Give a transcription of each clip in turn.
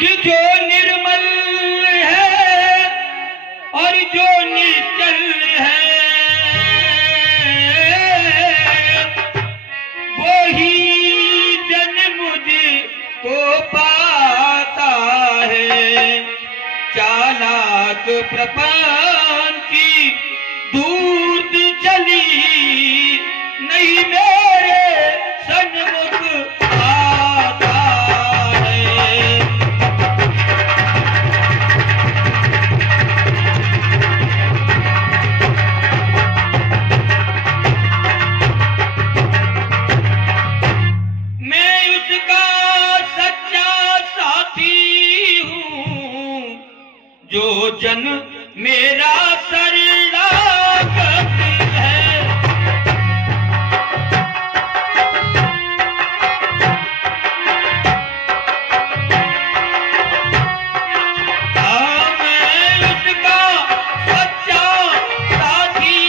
कि जो निर्मल है और जो निश्चल है वो ही जन मुझको पाता है। चालाक प्रपंची दूर चली नहीं मेरे सन्मुख आता है। मैं उसका सच्चा साथी हूँ जो जन मेरा शरणागत है। मैं उसका सच्चा साथी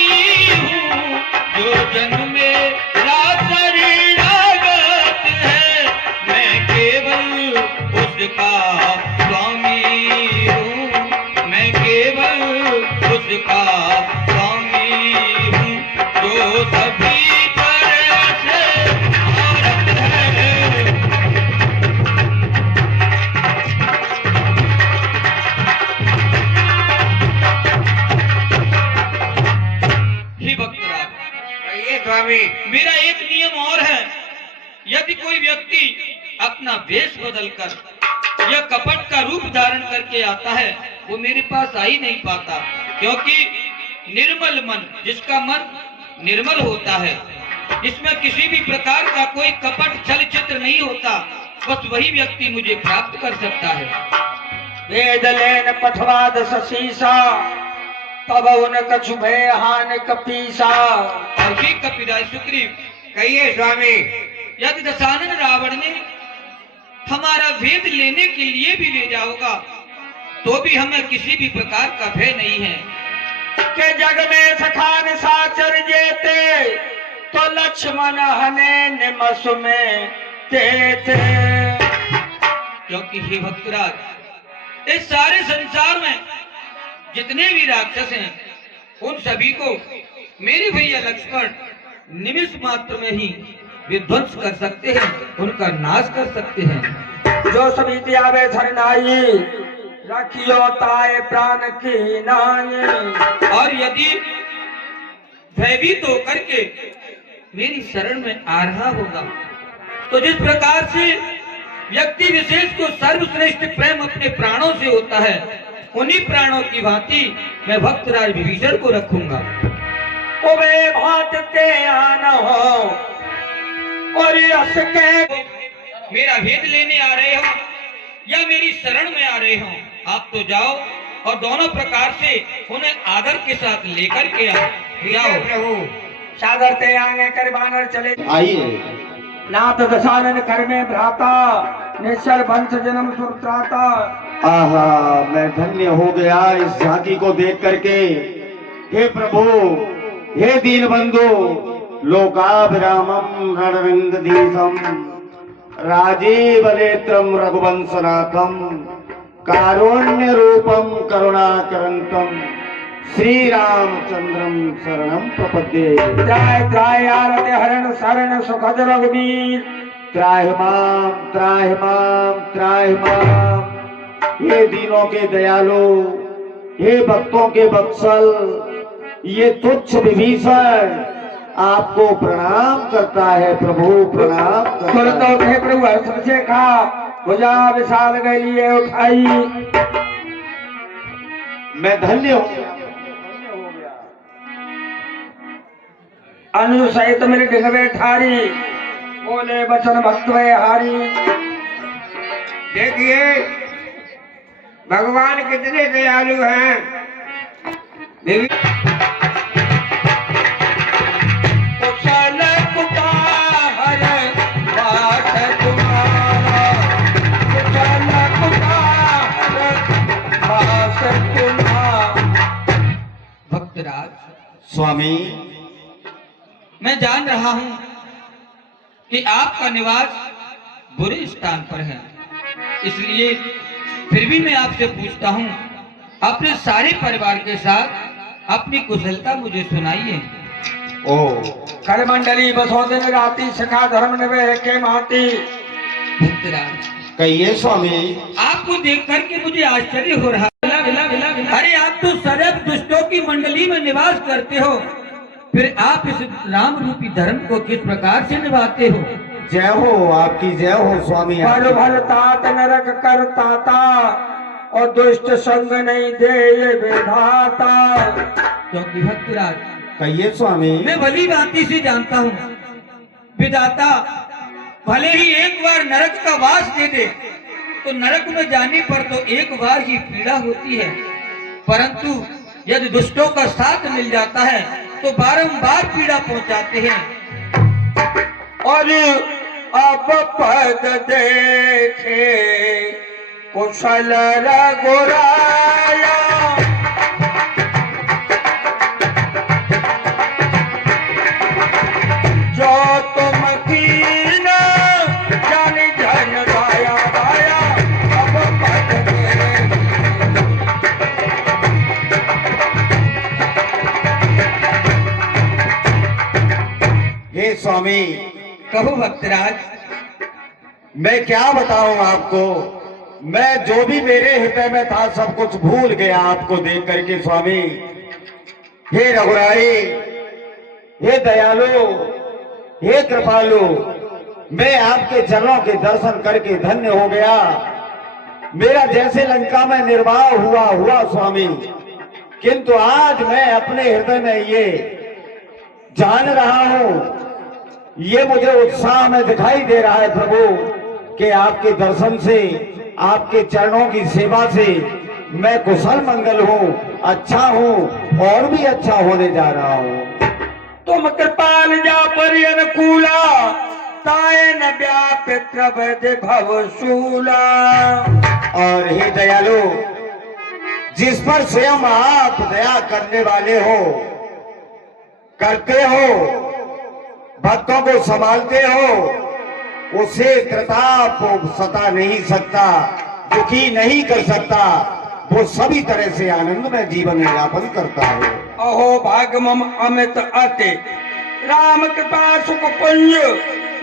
हूँ जो जन मेरा शरणागत है। मैं केवल उसका स्वामी हूँ, मैं केवल उसका स्वामी हूँ जो सभी तरह से भारत है। ही भक्तराज, कहिए स्वामी। मेरा एक नियम और है। यदि कोई व्यक्ति अपना वेश बदलकर या कपट का रूप धारण करके आता है वो मेरे पास आ ही नहीं पाता, क्योंकि निर्मल मन, जिसका मन निर्मल होता है, इसमें किसी भी प्रकार का कोई कपट छल चित्र नहीं होता, बस वही व्यक्ति मुझे प्राप्त कर सकता है। वेद लेन पथवाद ससीसा तब उन कछु भय हान कपीसा। और ही कपिराज सुग्रीव, कहिए स्वामी। यदि दशानन रावण ने हमारा वेद लेने के लिए भी ले जाओगा तो भी हमें किसी भी प्रकार का भय नहीं है। के जग में सखान साचर जेते तो लक्ष्मण हने निमस में तेते। क्योंकि हे भक्तराज, इस सारे संसार में जितने भी राक्षस हैं उन सभी को मेरे भैया लक्ष्मण निमिष मात्र में ही विध्वंस कर सकते हैं, उनका नाश कर सकते हैं। जो सभी त्यावे शरणाई रखियो ताए प्राण की नाई। और यदि भयभीत होकर के मेरी शरण में आ रहा होगा तो जिस प्रकार से व्यक्ति विशेष को सर्वश्रेष्ठ प्रेम अपने प्राणों से होता है, उन्हीं प्राणों की भांति मैं भक्तराज विभीषण को रखूंगा। उबे भात ते आन हो और यश के मेरा भेद लेने आ रहे हो या मेरी शरण में आ रहे हो, आप तो जाओ और दोनों प्रकार से उन्हें आदर के साथ लेकर के आओ। प्रभु सागर ते आगे कर बानर चले। आइए। नाथ दशानन कर में भ्राता निश्चल वंश जन्म सुत्राता। आहा, मैं धन्य हो गया इस झांकी को देख करके। हे प्रभु, हे दीनबंधु, लोकाभिरामम रणरंगधीशम राजीव नेत्रम रघुवंशनाथम कारुण्य रूपम करुणाकरंतम श्री रामचंद्रम शरणम प्रपद्ये। त्राय त्राय आरते हरण शरण सुखद रघुवीर। त्राहिमाम त्राहिमाम त्राहिमाम। हे दीनों के दयालु, हे भक्तों के बत्सल, ये तुच्छ विभीषण आपको प्रणाम करता है प्रभु, प्रणाम करता है। हे प्रभु हर्ष से खा भुजा विशाल गलिए उठाई। मैं धन्य हो गया। अनु सहित मिल डिगवे ठारी बोले बचन भक्तवे हारी। देखिए भगवान कितने दयालु हैं। कुशल कुटार बात तुम्हारा, कुशल कुटार बात तुम्हारा। भक्तराज स्वामी, मैं जान रहा हूं कि आपका निवास बुरे स्थान पर है, इसलिए फिर भी मैं आपसे पूछता हूँ, अपने सारे परिवार के साथ अपनी कुशलता मुझे सुनाइए। ओ कर मंडली बसो दिन राती सखा धर्म निवे के माती। भक्तराज, कहिए स्वामी। आपको देख करके मुझे आश्चर्य हो रहा है। अरे आप तो सदैव दुष्टों की मंडली में निवास करते हो, फिर आप इस राम रूपी धर्म को किस प्रकार से निभाते हो? जय हो, आपकी जय हो स्वामी। भल भल तात नरक कर ताता और दुष्ट संग नहीं दे ये विधाता। क्योंकि भक्तराज, कहिए स्वामी। मैं भली भांति से जानता हूँ, विधाता भले ही एक बार नरक का वास दे दे तो नरक में जाने पर तो एक बार ही पीड़ा होती है, परंतु यदि दुष्टों का साथ मिल जाता है तो बारंबार पीड़ा पहुंचाते हैं। और अब पद देखे कुशल रघुराया। जो तुम कीन जन जन गाया गाया अब पद देखे। हे स्वामी, कहो भक्तराज। मैं क्या बताऊं आपको। मैं जो भी मेरे हृदय में था सब कुछ भूल गया आपको देख करके स्वामी। हे रघुराई, हे दयालु, हे कृपालु, मैं आपके चरणों के दर्शन करके धन्य हो गया। मेरा जैसे लंका में निर्वाह हुआ स्वामी, किंतु आज मैं अपने हृदय में ये जान रहा हूं, ये मुझे उत्साह में दिखाई दे रहा है प्रभु कि आपके दर्शन से, आपके चरणों की सेवा से मैं कुशल मंगल हूँ, अच्छा हूँ और भी अच्छा होने जा रहा हूँ। तुम कृपाल जा परि अनुकूला ताए न व्यापित्र भवशूला। और हे दयालु, जिस पर स्वयं आप दया करने वाले हो, करते हो, भक्तों को संभालते हो, उसे त्रिताप सता नहीं सकता, दुखी नहीं कर सकता। वो सभी तरह से आनंद में जीवन यापन करता है। अहो भाग मम अमित अति राम कृपा सुख पुंज।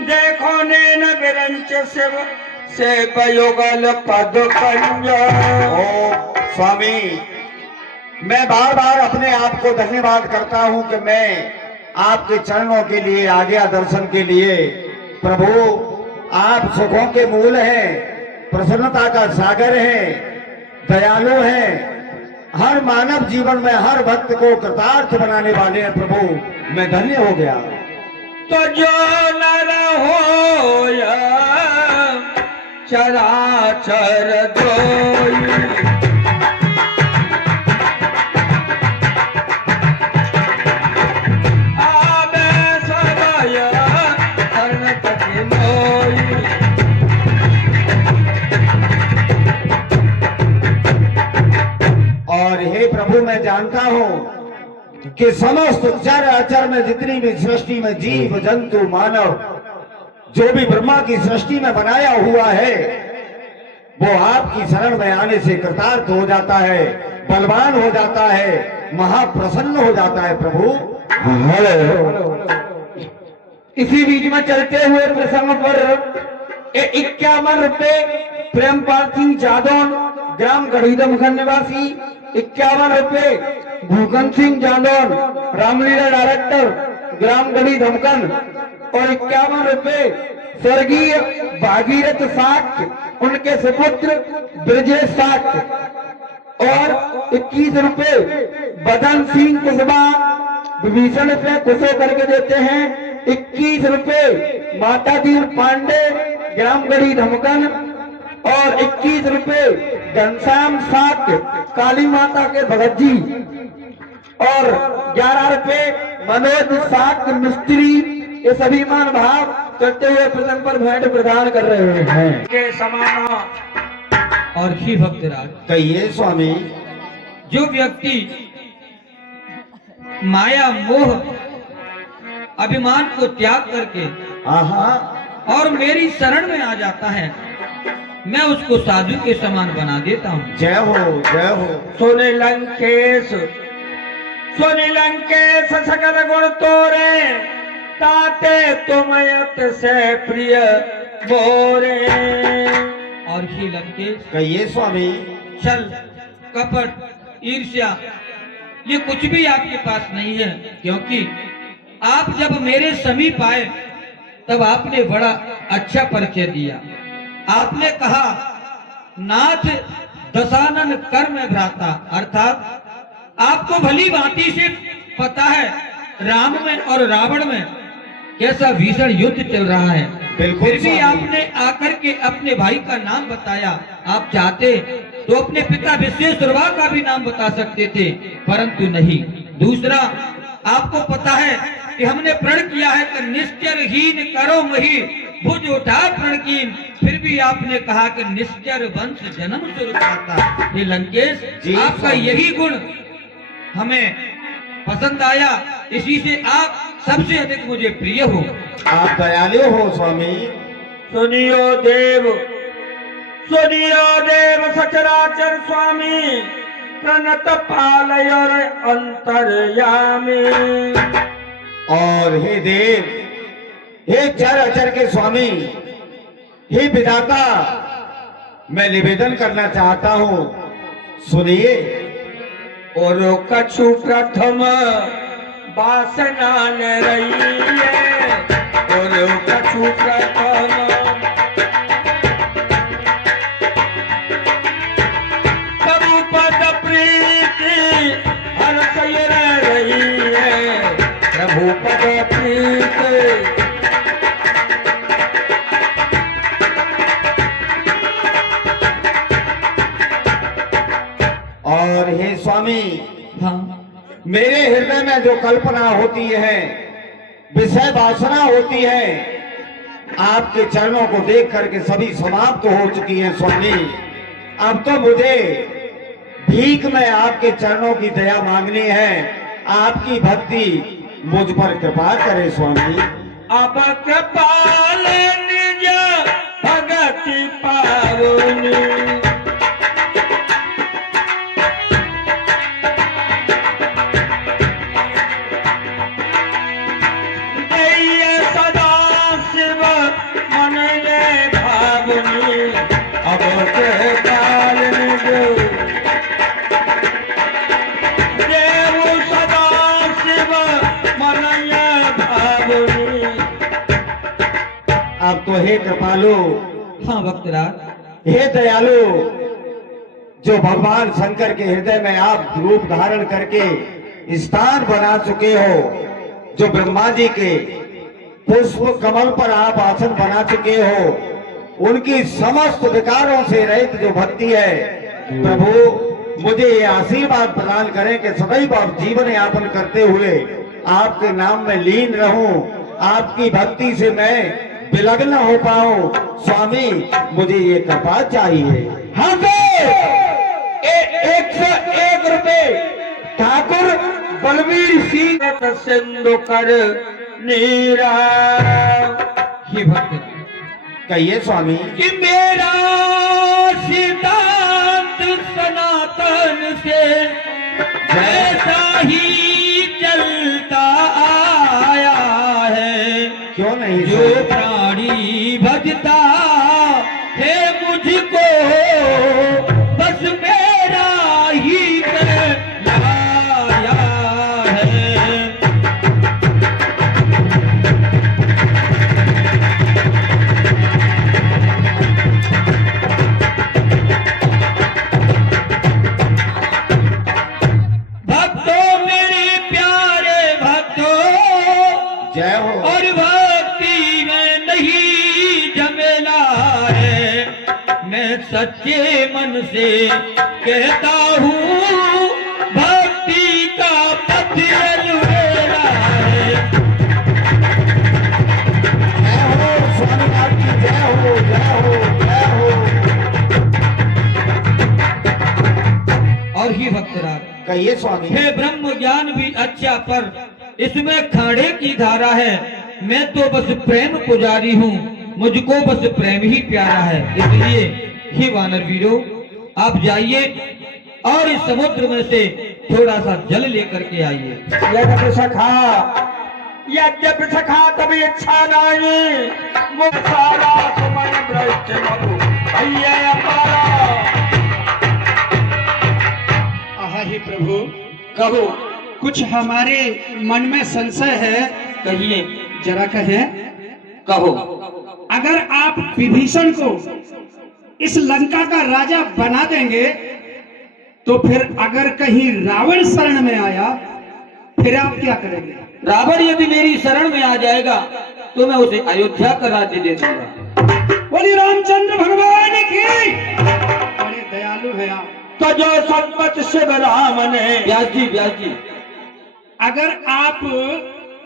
देखो नैन विरंच शिव से पयुगल पद कंज। ओ स्वामी, मैं बार बार अपने आप को धन्यवाद करता हूं कि मैं आपके चरणों के लिए, आज्ञा दर्शन के लिए, प्रभु आप सुखों के मूल हैं, प्रसन्नता का सागर हैं, दयालु हैं, हर मानव जीवन में हर भक्त को कृतार्थ बनाने वाले हैं प्रभु। मैं धन्य हो गया। तो जो नर हो चराचर दोई। और हे प्रभु, मैं जानता हूं कि समस्त चर अचर में जितनी भी सृष्टि में जीव जंतु मानव जो भी ब्रह्मा की सृष्टि में बनाया हुआ है, वो आपकी शरण में आने से कृतार्थ हो जाता है, बलवान हो जाता है, महाप्रसन्न हो जाता है प्रभु। इसी बीच में चलते हुए प्रसंग पर 51 रुपए प्रेमपाल सिंह जादौन ग्राम गढ़ीदमखन निवासी, 51 रुपए भूकन सिंह जादौन रामलीला डायरेक्टर ग्राम गढ़ी धमकन और 51 रुपए स्वर्गीय भागीरथ साक्य उनके सुपुत्र ब्रजेश साक्य और 21 रुपए बदन सिंह कुशवाहा विभीषण पे कुशो करके देते हैं। 21 रुपए माता दीन पांडे ग्राम गढ़ी धमकन और 21 रुपए घनश्याम साक्य काली माता के भगत जी और 11 रुपए मनोज साक्य मिस्त्री। ये सभी मान भाव करते हुए प्रसंग पर भेंट प्रदान कर रहे हैं के समान। और ही भक्तराज, कहिए स्वामी। जो व्यक्ति माया मोह अभिमान को त्याग करके आहा, और मेरी शरण में आ जाता है, मैं उसको साधु के समान बना देता हूँ। जय हो जय हो। सुनि लंकेश सकल गुण तोरे, ताते तुम यत से प्रिय बोरे। और ही लंकेश, कहिए स्वामी। छल, कपट, ईर्ष्या ये कुछ भी आपके पास नहीं है, क्योंकि आप जब मेरे समीप आए तब आपने बड़ा अच्छा परिचय दिया। आपने कहा नाथ दशानन कर्म भ्राता, अर्थात आपको भली भांति से पता है राम में और रावण में कैसा भीषण युद्ध चल रहा है। बिल्कुल फिर भी स्वामी। आपने आकर के अपने भाई का नाम बताया। आप चाहते तो अपने पिता विश्वेश्वरवा का भी नाम बता सकते थे, परंतु नहीं। दूसरा, आपको पता है कि हमने प्रण किया है कि निश्चर हीन करो मही, भुज उठा प्रण कीन। फिर भी आपने कहा कि निश्चर वंश जन्म सुर पाता। ये लंकेश, जी आपका स्वामी। यही गुण हमें पसंद आया, इसी से आप सबसे अधिक मुझे प्रिय हो। आप दयालु हो स्वामी। सुनियो देव सचराचर स्वामी, प्रणत पालयर अंतर्यामी। और हे देव, हे चर अचर के स्वामी, हे विधाता, मैं निवेदन करना चाहता हूँ, सुनिए। और कछु प्रथम वासना न रही है, और कछु प्रथम प्रभु पद प्रीति हर्षय रही है, प्रभु पद प्रीति। और हे स्वामी, हाँ, मेरे हृदय में जो कल्पना होती है, विषय वासना होती है, आपके चरणों को देख करके सभी समाप्त हो चुकी हैं स्वामी। अब तो मुझे भीख में आपके चरणों की दया मांगनी है। आपकी भक्ति मुझ पर कृपा करे स्वामी। अब कृपाल निज भगति पावनी, दैय सदा शिव मन ले भावनी। अब कृपाल निज देव सदा शिव मन ले भावनी। अब तो हे कृपालु, हाँ भक्तराज, हे दयालु, जो भगवान शंकर के हृदय में आप रूप धारण करके स्थान बना चुके हो, जो ब्रह्मा जी के पुष्प कमल पर आप आसन बना चुके हो, उनकी समस्त विकारों से रहित जो भक्ति है, प्रभु मुझे ये आशीर्वाद प्रदान करें कि सदैव आप जीवन यापन करते हुए आपके नाम में लीन रहूं, आपकी भक्ति से मैं विलग्न हो पाऊं। स्वामी, मुझे ये कृपा चाहिए। हाँ तो 101 रुपए ठाकुर बलवीर सिंह सिंधु कर नीरा। हे भक्त, कहिए स्वामी। कि मेरा सिद्धांत सनातन से ऐसा ही चलता आया है। क्यों नहीं जो स्वामी? प्राणी भजता है मुझको, बस मेरा ही कहलाया है। भक्तों, मेरे प्यारे भक्तों, जय हो। और भक्ति में नहीं झमेला है। मैं सच्चे मन से कहता हूँ, भक्ति का पथ अलबेला है। जय हो स्वामी, आपकी जय हो, जय हो, जय हो। और ही भक्तराज, कहिए स्वामी। हे ब्रह्म ज्ञान भी अच्छा, पर इसमें खाड़े की धारा है। मैं तो बस प्रेम पुजारी हूँ, मुझको बस प्रेम ही प्यारा है। इसलिए हे वानर वीरों, आप जाइए और इस समुद्र में से थोड़ा सा जल लेकर के आइए। यद्यपि सखा, यद्यपि सखा तभी इच्छा नहीं, मुख सारा सुमन भ्रष्ट मधु भैया अपारा। आहा हे प्रभु, कहो, कुछ हमारे मन में संशय है, कहिए, जरा कहें। कहो। अगर आप विभीषण को इस लंका का राजा बना देंगे तो फिर अगर कहीं रावण शरण में आया फिर आप क्या करेंगे? रावण यदि मेरी शरण में आ जाएगा तो मैं उसे अयोध्या का राज्य दे दूंगा। बोलिए रामचंद्र भगवान की। बड़े दयालु है आप। तो जो संपत शिव राम ने, व्यास जी, अगर आप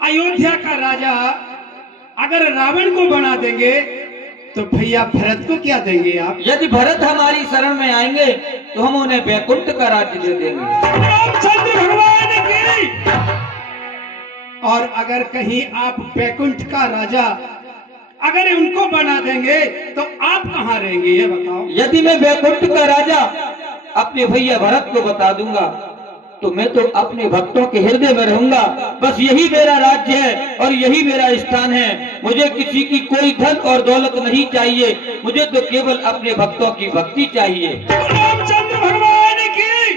अयोध्या का राजा अगर रावण को बना देंगे तो भैया भरत को क्या देंगे आप? यदि भरत हमारी शरण में आएंगे तो हम उन्हें वैकुंठ का राज्य दे देंगे। रामचंद्र भगवान की। और अगर कहीं आप वैकुंठ का राजा अगर उनको बना देंगे तो आप कहाँ रहेंगे ये बताओ? यदि मैं वैकुंठ का राजा अपने भैया भरत को बता दूंगा तो मैं तो अपने भक्तों के हृदय में रहूंगा। बस यही मेरा राज्य है और यही मेरा स्थान है। मुझे किसी की कोई धन और दौलत नहीं चाहिए, मुझे तो केवल अपने भक्तों की भक्ति चाहिए। रामचंद्र भगवान की।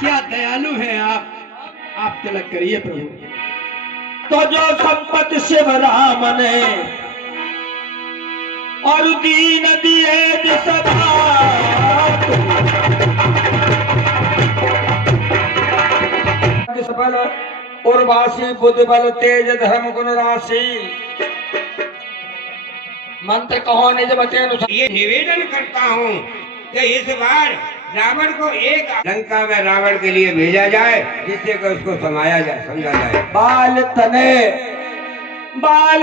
क्या दयालु हैं आप तिलक करिए प्रभु। तो जो संपत शिव राम ने और दीन दिए बल उर्वासी बुद्ध बल तेज धर्म गुण राशि। मंत्र कहो निज वचन। ये निवेदन करता हूँ कि इस बार रावण को एक लंका में रावण के लिए भेजा जाए जिससे कि उसको समाया जाए, समझा जाए। बाल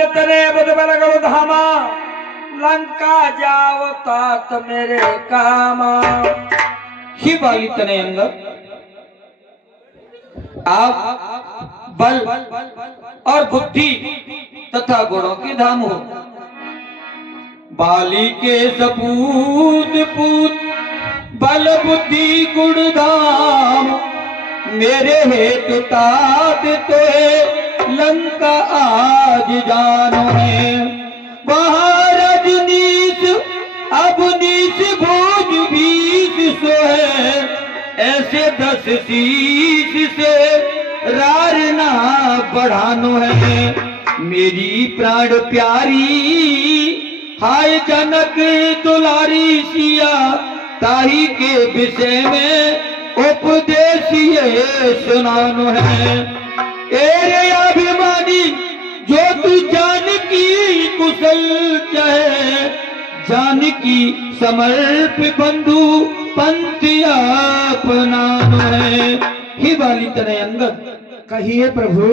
तने बुद्ध बल गरु धामा, लंका जाओ तात मेरे कामा। ही बाली तनय अंगद, आप बल और बुद्धि तथा गुणों के धाम हो। बाली के सपूत पूत बल बुद्धि गुण धाम, मेरे हेतु तात तो लंका आज जानो है। वहाँ रजनीश अब नीच भोज बीस सो है, ऐसे 10 शीश से रार ना बढ़ानो है। मेरी प्राण प्यारी हाय जनक दुलारी सिया, ताही के विषय में उपदेश ये सुनानो है। एरे अभिमानी जो तू जानकी कुशल चाहे, जानकी समर्प बंधु पंथ अपनानो है। ही बाली तनय अंगद, कहिए प्रभु।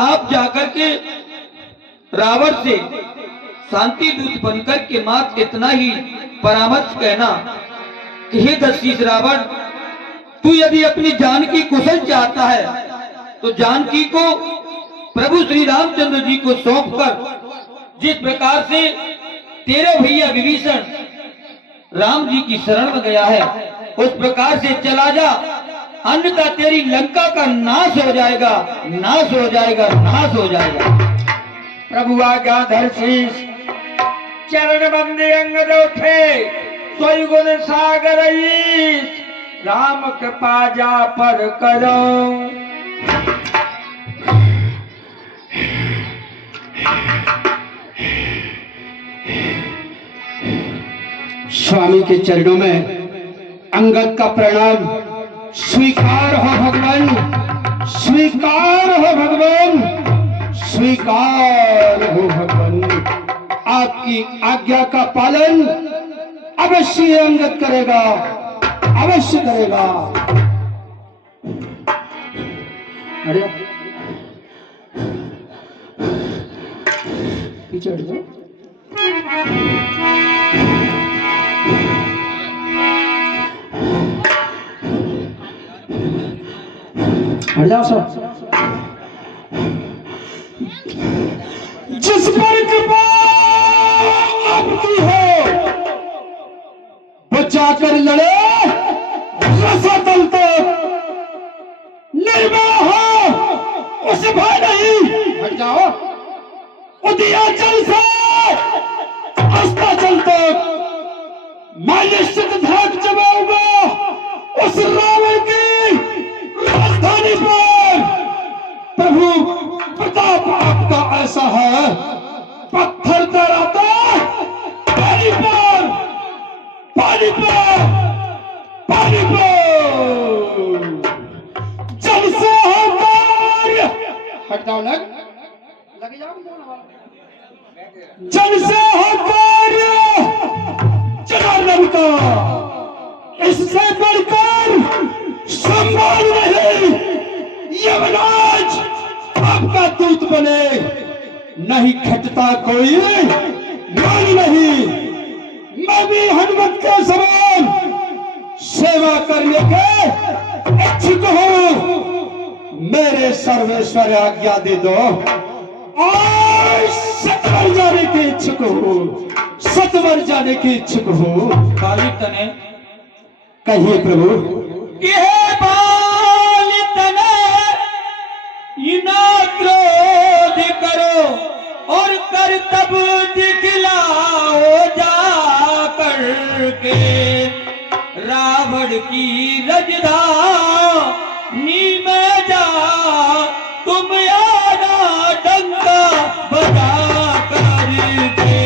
आप जाकर के रावण से शांति दूत बनकर के मात्र इतना ही परामर्श कहना कि हे दशरथ रावण, तू यदि अपनी जानकी कुशल चाहता है तो जानकी को प्रभु श्री रामचंद्र जी को सौंपकर जिस प्रकार से तेरे भैया विभीषण राम जी की शरण में गया है उस प्रकार से चला जा, अन्यथा तेरी लंका का नाश हो जाएगा, नाश हो जाएगा, नाश हो जाएगा। प्रभु आज्ञाधर शीश चरण बंदे अंगद उठे, सोई गुण सागर ईश, राम कृपा जा पर करो। स्वामी के चरणों में अंगद का प्रणाम। स्वीकार हो भगवान, स्वीकार हो भगवान, स्वीकार हो भगवान। आपकी आज्ञा का पालन अवश्य अंगद करेगा, अवश्य करेगा। अरे पीछे हट जाओ। हट जाओ सब। जिस पर कृपा आपकी हो जाकर लड़े रसातल तक। निर्भय हो, उसे भय नहीं। हट जाओ। उदयाचल से अस्ताचल तक मैं निश्चित धाक जमाऊंगा उस रावण की राजधानी पर। प्रभु प्रताप आपका ऐसा है, पत्थर तराता पानी पर, पानी पर, पानी पर। जल से होकर हट जाओ, लग जाओ। जल से होकर जनार्दन का इससे बढ़कर सम्मान नहीं। यमराज आपका दूत बने, नहीं खटता कोई मान नहीं। मैं भी हनुमत के समान सेवा करने के इच्छुक हूँ। मेरे सर्वेश्वर आज्ञा दे दो और सतवर जाने की इच्छुक हूँ, सतवर जाने की इच्छुक हूँ। बाली तने कहिए प्रभु। कि हे बाली तने इना क्रोध करो और कर्तव्य दिखलाओ जा करके। रावण की राजधानी में जा तुम आना डंका बजा करके।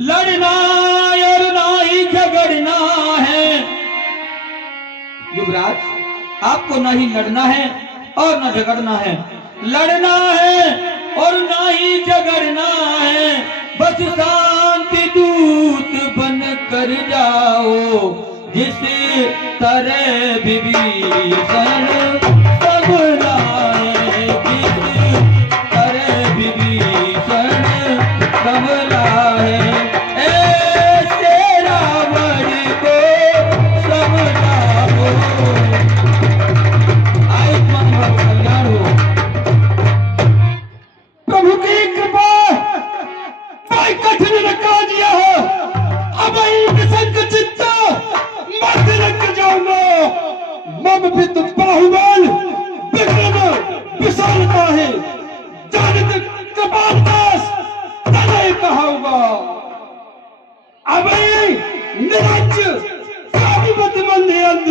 लड़ना और ना ही झगड़ना है। युवराज, आपको ना ही लड़ना है और ना झगड़ना है। लड़ना है और ना ही झगड़ना है, बस शांति दूत बन कर जाओ। जिस तरह विभीषण संभलाए, जिस तरह विभीषण संभलाए, ऐसे रावण को समझाओ। आयुष्मान भव, कल्याण हो। प्रभु की कृपा कोई कठिन रखा दिया है। अब विसंग चित्त मत रख जाऊंगा। मम पित बाहुबल विक्रम विशालता है, जानित कपाल दास तने कहाऊंगा। अब निरंज कामिमत मंदे अंध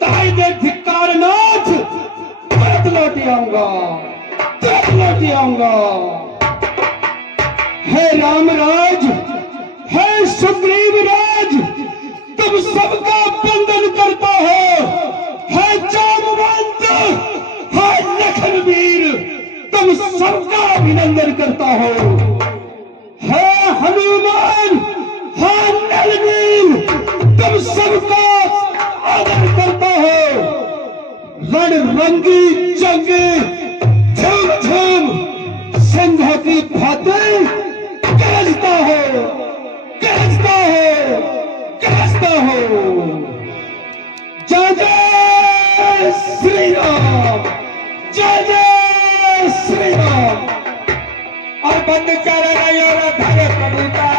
ताई दे धिक्कार नाथ तुरंत लौट आऊंगा, तुरंत लौट आऊंगा। हे रामराज, हे सुग्रीव राज, तुम सबका बंधन करता है जामवंत, है लखनवीर, तुम सबका अभिनंदन करता हो। है हनुमान, है नलनील, तुम सबका आदर करता हो। रणरंगी जंग झूम झूम सिंह की भांति गरजता हो, गरजता हो, गरजता हो। जय जय श्री राम, जय जय श्री राम। और बंद कर रही और धरे प्रभु का